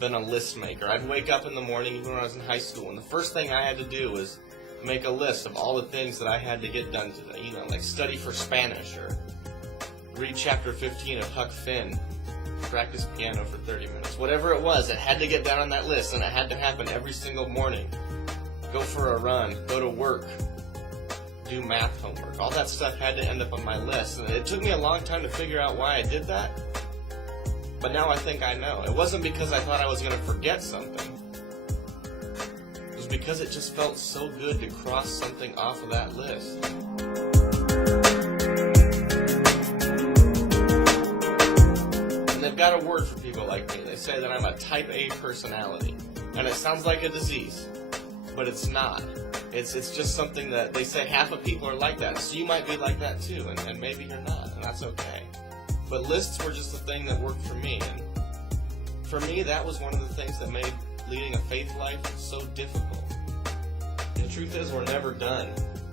been a list maker. I'd wake up in the morning, even when I was in high school, and the first thing I had to do was make a list of all the things that I had to get done today. You know, like study for Spanish, or read chapter 15 of Huck Finn, practice piano for 30 minutes. Whatever it was, it had to get down on that list, and it had to happen every single morning. Go for a run, go to work, do math homework. All that stuff had to end up on my list. And it took me a long time to figure out why I did that. But now I think I know. It wasn't because I thought I was going to forget something. It was because it just felt so good to cross something off of that list. And they've got a word for people like me. They say that I'm a type A personality. And it sounds like a disease, but it's not. It's just something that they say half of people are like that. So you might be like that too, and maybe you're not, and that's okay. But lists were just the thing that worked for me. And for me, that was one of the things that made leading a faith life so difficult. And the truth is, we're never done.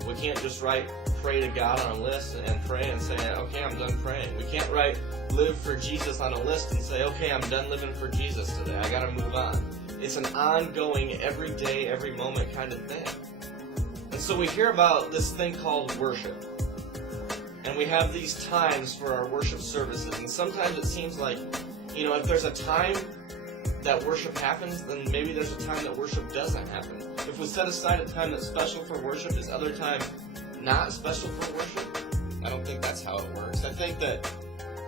We can't just write pray to God on a list and pray and say, okay, I'm done praying. We can't write live for Jesus on a list and say, okay, I'm done living for Jesus today. I got to move on. It's an ongoing, every day, every moment kind of thing. And so we hear about this thing called worship. And we have these times for our worship services. And sometimes it seems like, if there's a time that worship happens, then maybe there's a time that worship doesn't happen. If we set aside a time that's special for worship, is other time not special for worship? I don't think that's how it works. I think that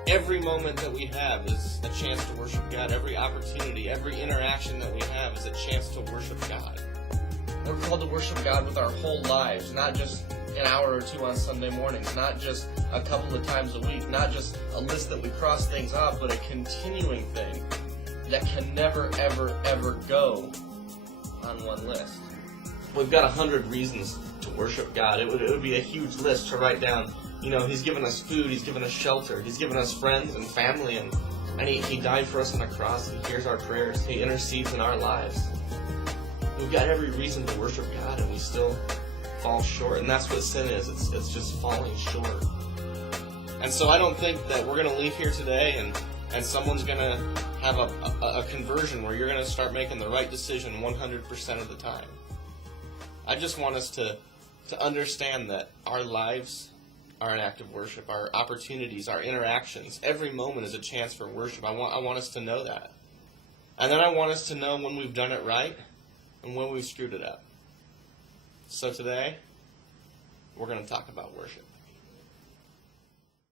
every moment that we have is a chance to worship God. Every opportunity, every interaction that we have is a chance to worship God. We're called to worship God with our whole lives, not just an hour or two on Sunday mornings, not just a couple of times a week, not just a list that we cross things off, but a continuing thing that can never, ever, ever go on one list. We've got 100 reasons to worship God. It would be a huge list to write down. He's given us food, He's given us shelter, He's given us friends and family, and he died for us on the cross. He hears our prayers. He intercedes in our lives. We've got every reason to worship God, and we still fall short. And that's what sin is. It's just falling short. And so I don't think that we're going to leave here today and someone's going to have a conversion where you're going to start making the right decision 100% of the time. I just want us to understand that our lives are an act of worship. Our opportunities, our interactions, every moment is a chance for worship. I want us to know that. And then I want us to know when we've done it right and when we've screwed it up. So today, we're going to talk about worship.